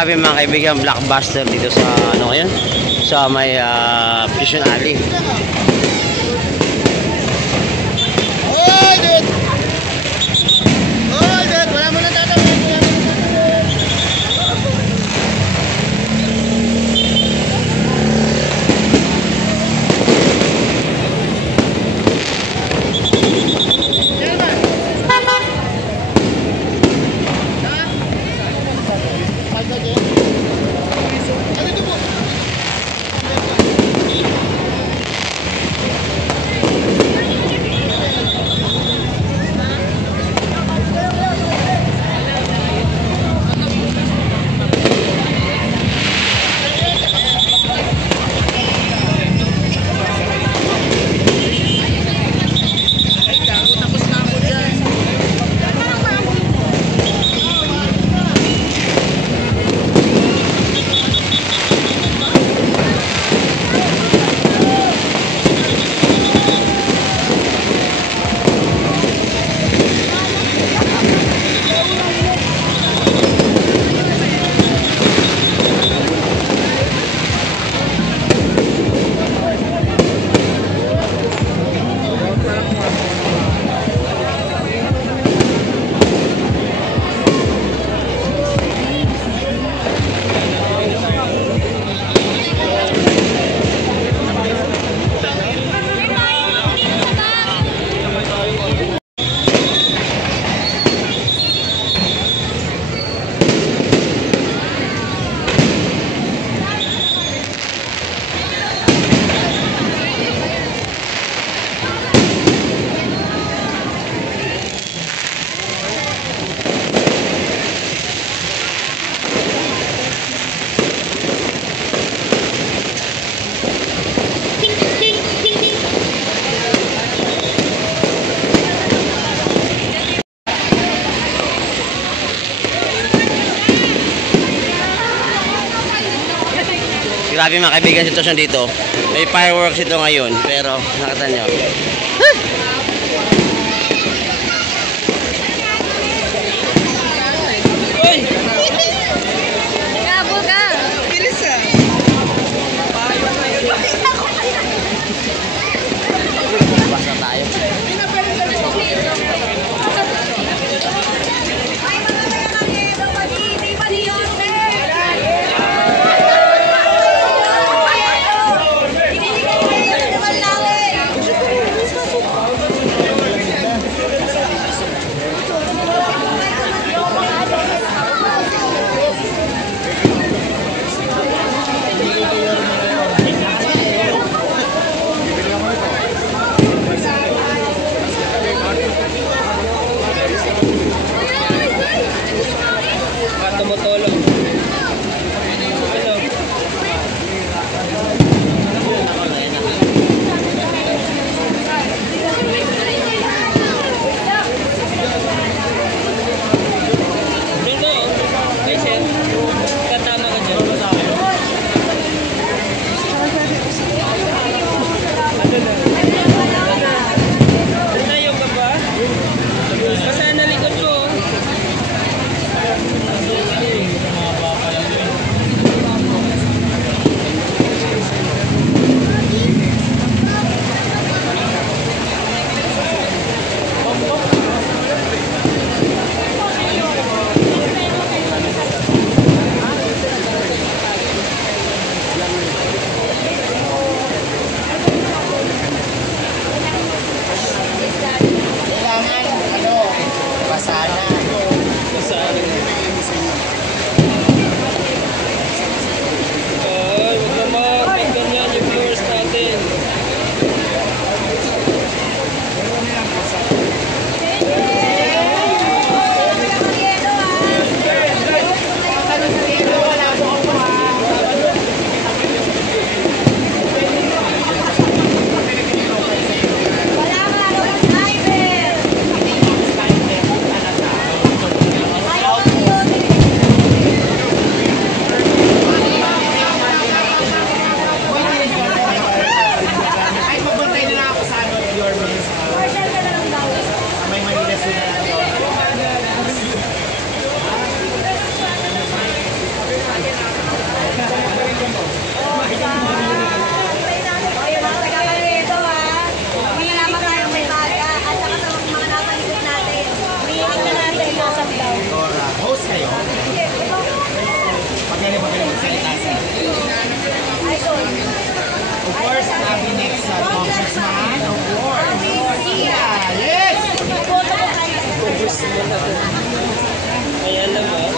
Grabe mga kaibigan, blockbuster dito sa ano ngayon, sa may Fusion Alley. Wala mo na tatawin. Grabe mga kaibigan, sitwasyon dito. May fireworks ito ngayon, pero nakita nyo. Kabul ka. Bilis ah. Basta tayo. Ayan na mo.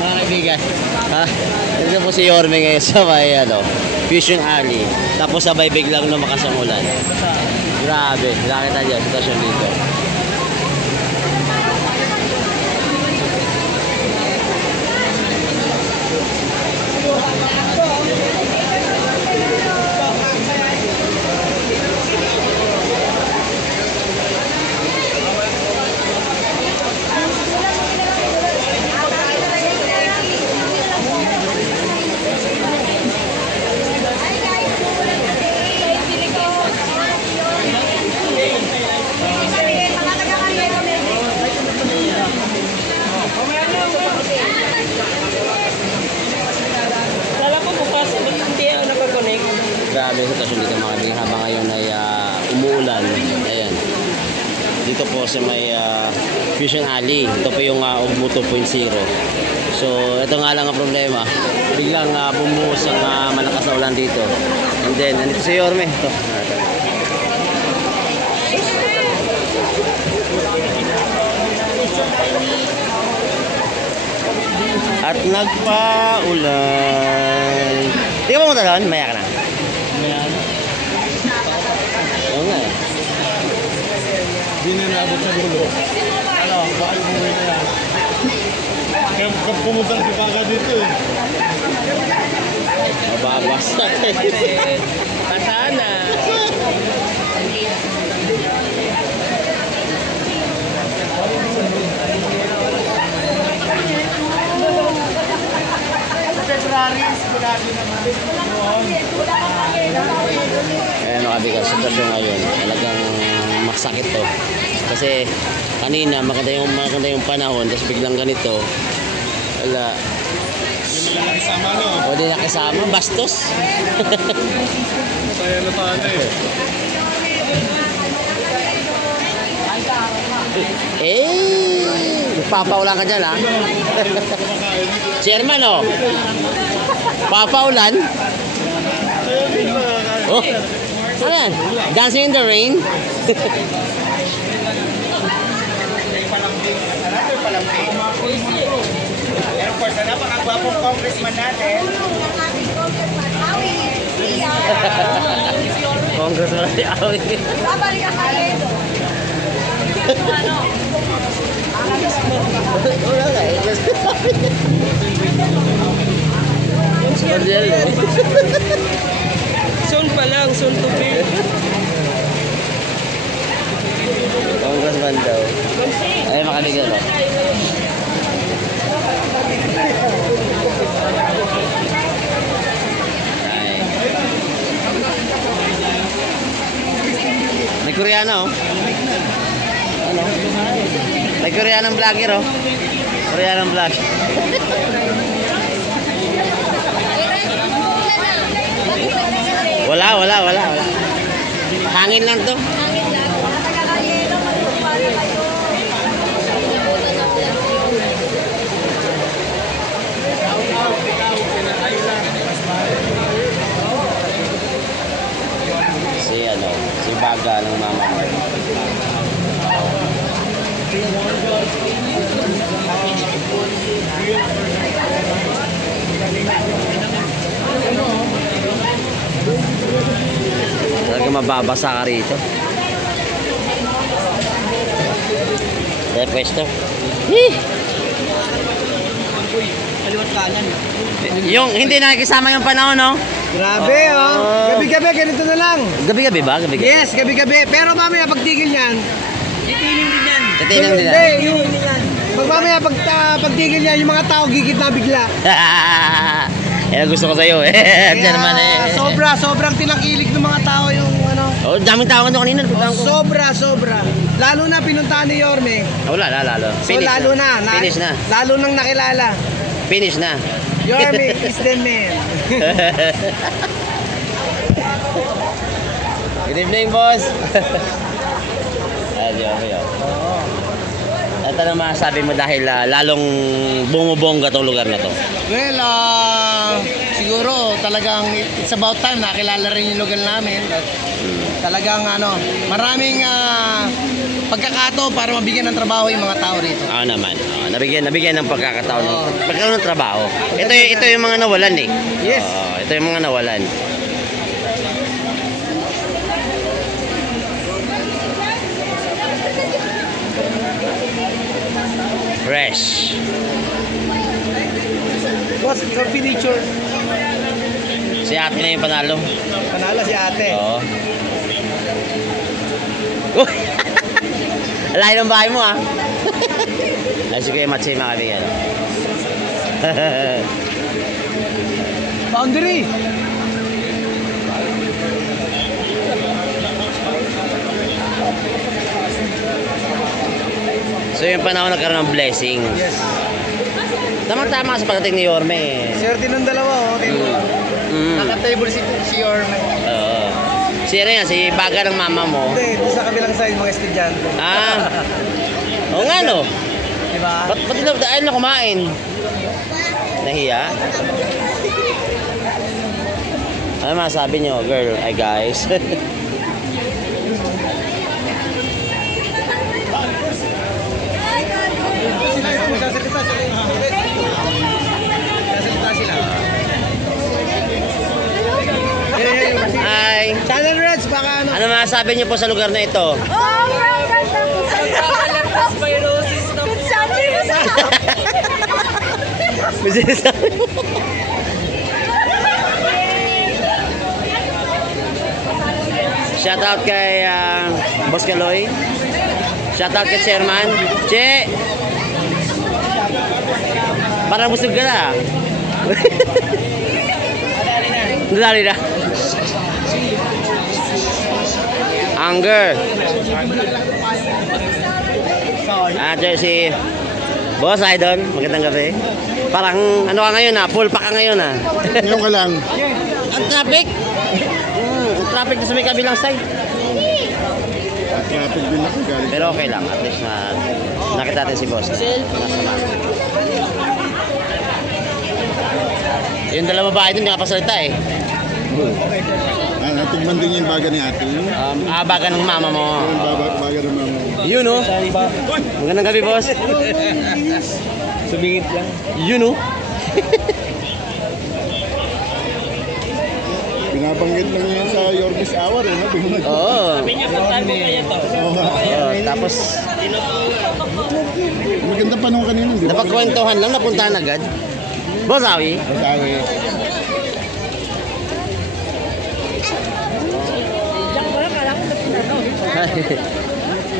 Mga kaibigan, ha? Ito po si Yorme ngayon sa may Fusion Alley. Tapos sabay biglang lumakas ang ulan. Grabe, nakita niyo sitwasyon dito. Kala ko bukas, ba't hindi ako nakakonect? Grabe yung sitwasyon dito mga kaibigan habang ngayon ay umuulan. Ayan. Dito po sa may Fusion Alley. Ito po yung Ugmo 2.0. So, ito nga lang ang problema. Biglang bumuhos ang malakas na ulan dito. And then, nandito si Yorme. Ito. At nagpa-ulan. Di ka ba pumunta doon? Maya ka na. Oo nga eh. Hindi na naabot sa dulo. Ano, bakit umuwi na yan? Kaya pumunta si Paga dito eh. Mababasa. Pasana. February, sigurado naman. Ayan mga kaibigan, sitwasyon ngayon. Talagang masakit to. Kasi kanina maganda yung panahon, tapos biglang ganito. Wala. Hindi mo lang nakisama, no? O di nakasama, bastos. Kaya na paano eh. Papaulan ka dyan ha. Chairman oh. Papaulan. Oh. Ano yan? Dancing in the rain. Pero for sana, pakagwapong congressman natin. Congressman si Awi. Wala nga eh. Cordial eh. Soon pa lang, soon to be. Congressman daw. Ay, makaligal oh. Ay. May Koreano oh. Ano? May Koreanong vlogger oh. Koreanong vlog. Wala. Hangin lang to. Si Baga ng mama mo. Talaga mababasa ka rito. Dahil pwesto. Kaliwat kanan. Yung hindi nakikisama yung panahon, no? Grabe oh. Gabi-gabi, ganito na lang. Gabi-gabi ba? Gabi-gabi. Yes, gabi-gabi. Pero mamaya pagtigil niyan, Titiling din yan. Titingnan nila. hindi, yung pag mamaya pagtigil niyan, yung mga tao gigit na bigla. Yan ang gusto ko sa'yo eh. Diyan naman eh. Sobrang tinakilig ng mga tao yung ano. Oh, daming tao kanto kanina. Sobra. Lalo na pinuntahan ni Yorme. Wala, lalo. So lalo na. Finish na. Lalo nang nakilala. Finish na. Yorme is the man. Good evening, boss. Ayun. Ito na masasabi mo dahil lalong bumubongga tong lugar na to. Well, siguro talagang it's about time nakilala rin yung lugar namin. At talagang maraming pagkakataon para mabigyan ng trabaho yung mga tao rito. Oo naman. Nabigyan ng pagkakataon ng trabaho. Ito yung mga nawalan eh. Yes. Ito yung mga nawalan. Fresh. Boss, your finisher. Si ate na yung panalo. Panalo si ate. Oo. Uy! Layo ng bahay mo ah. Ay, sige, matsi mga kaibigan. Boundary. So yung panahon nagkaroon ng blessing. Yes. Tama-tama sa pagdating ni Yorme. Swerte ng dalawa, Naka-table si Yorme. Oo. Si ano yan, si baga ng mama mo. Hindi, doon sa kabilang side, mga estudyante. Oo nga no. Diba? Ba't ayaw na kumain? Nahiya? Ano masabi nyo, girl? Ay guys. Sasalita sila. Ay. Channel Reds, baka Ano masasabi nyo po sa lugar na ito? Leptospirosis na po. Shout out kay Boss Kaloy. Shout out kay Chairman. Che! Parang busog ka na. Dali na. Anger. Si Boss Idol, magandang gabi. Parang ano ka ngayon full pack ka ngayon Ngayon ka lang. Ang traffic? Ang traffic na sa may kabilang side. Traffic din ako galing. Pero okay lang, at least nakita natin si Boss. Nasa market. Yung dalawa babae dun, nakapasalita eh. Natigman din yung baga ni ate. Baga ng mama mo. Baga ng mama. Yun oh. Magandang gabi, Boss. Sumingit lang. Yun oh. Binabanggit lang yun sa Yormes Hour eh. Oo. Sabi niya, pagtago kaya to. Tapos, Maganda pa nung kanina. Di ba? napagkwentuhan lang, napuntahan agad. Boss Awi. Masawi.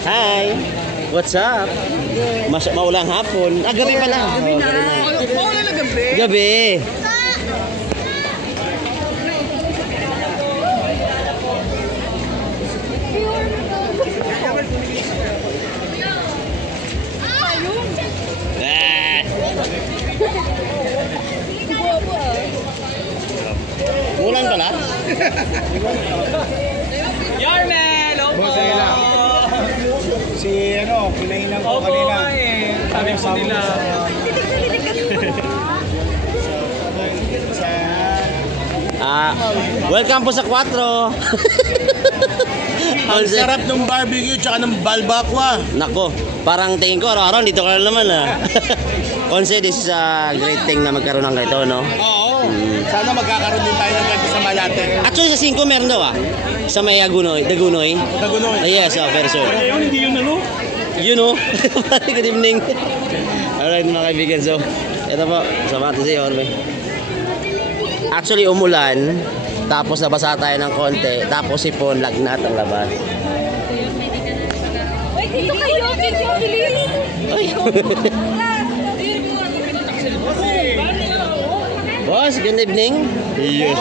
Hi. What's up? Maulang hapon. Gabi pala. Gabi na. Gabi. Ulan pala? Yarmel! Boss, ayun lang. Si pinainan ko Opo kanina. nga eh. Sabi po nila. Welcome po sa 4. Ang sarap ng barbecue tsaka ng balbakwa. Nako, parang tingin ko araw-araw dito ka na naman Onse, this is a great thing na magkaroon ng ganito, no? Oo. Sana magkakaroon din tayo ng ganito sa Malate. Actually, sa 5 meron daw Sa may Dagunoy. Dagunoy. Yes, very sure. Ayun, hindi yun ano? You know. Good evening. Alright mga kaibigan, so ito po, sama natin si Orbe. Actually, umulan. Tapos nabasa tayo ng konti. Tapos sipon, lagnat ang labas. Wait, dito kayo! Video, bilis! Boss, good evening. Yes.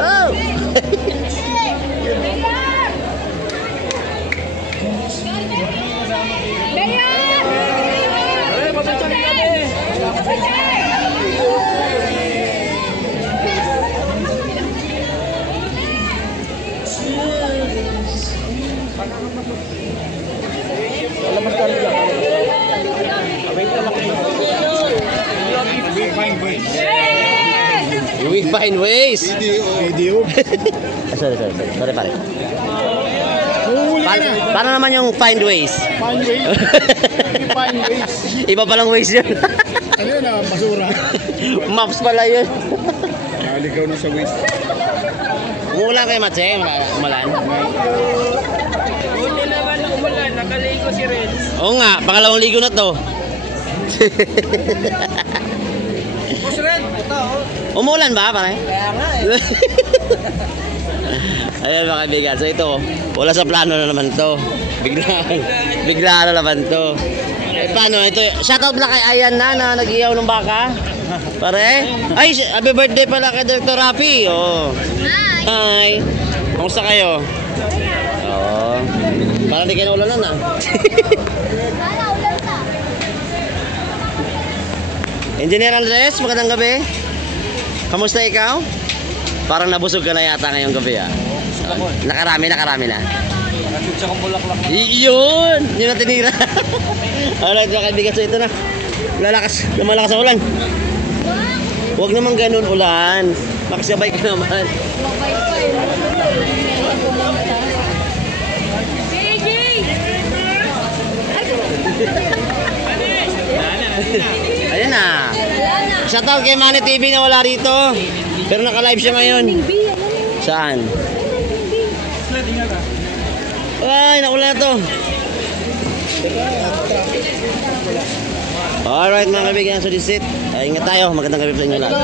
Oh! Mayor! We find ways. Video. Sorry. Sorry, pare. Huli ka na. Paano naman yung find ways? Find ways. Find ways. Iba palang ways yun. Ano yun ah, basura. Maps pala yun. Naligaw na sa ways. Umuulan kayo, Matse? Umulan? Buti naman na umulan, nakaligo si Renz. Oo nga, pangalawang ligo na to. Boss Red, ito oh. Umuulan ba, pare? Kaya nga eh. Ayan mga kaibigan, so ito, wala sa plano na naman to. Biglaan na naman to. Eh, paano, ito, shoutout lang kay Ayan na nag-iyaw ng baka. Pare? Ay, happy birthday pala kay Dr. Rafi. Oh. Hi. Kamusta kayo? Oo. Parang di kayo naulanan ah. Engineer Andres, magandang gabi. Kamusta ikaw? Parang nabusog ka na yata ngayong gabi ah. Nakarami na. Nakasutsa kong bulaklak. Yun! Yun ang tinira. Alright mga kaibigan, so ito na. Lumalakas ang ulan. Huwag naman ganun ulan. Makasabay ka naman. Mabay pa eh. JJ! Ayan na. Shoutout kay Manny TV na wala rito. Pero naka-live siya ngayon. Saan? Ay, naula na to. Alright mga kaibigan, so this is it. Ingat tayo, magandang gabi sa inyo lahat.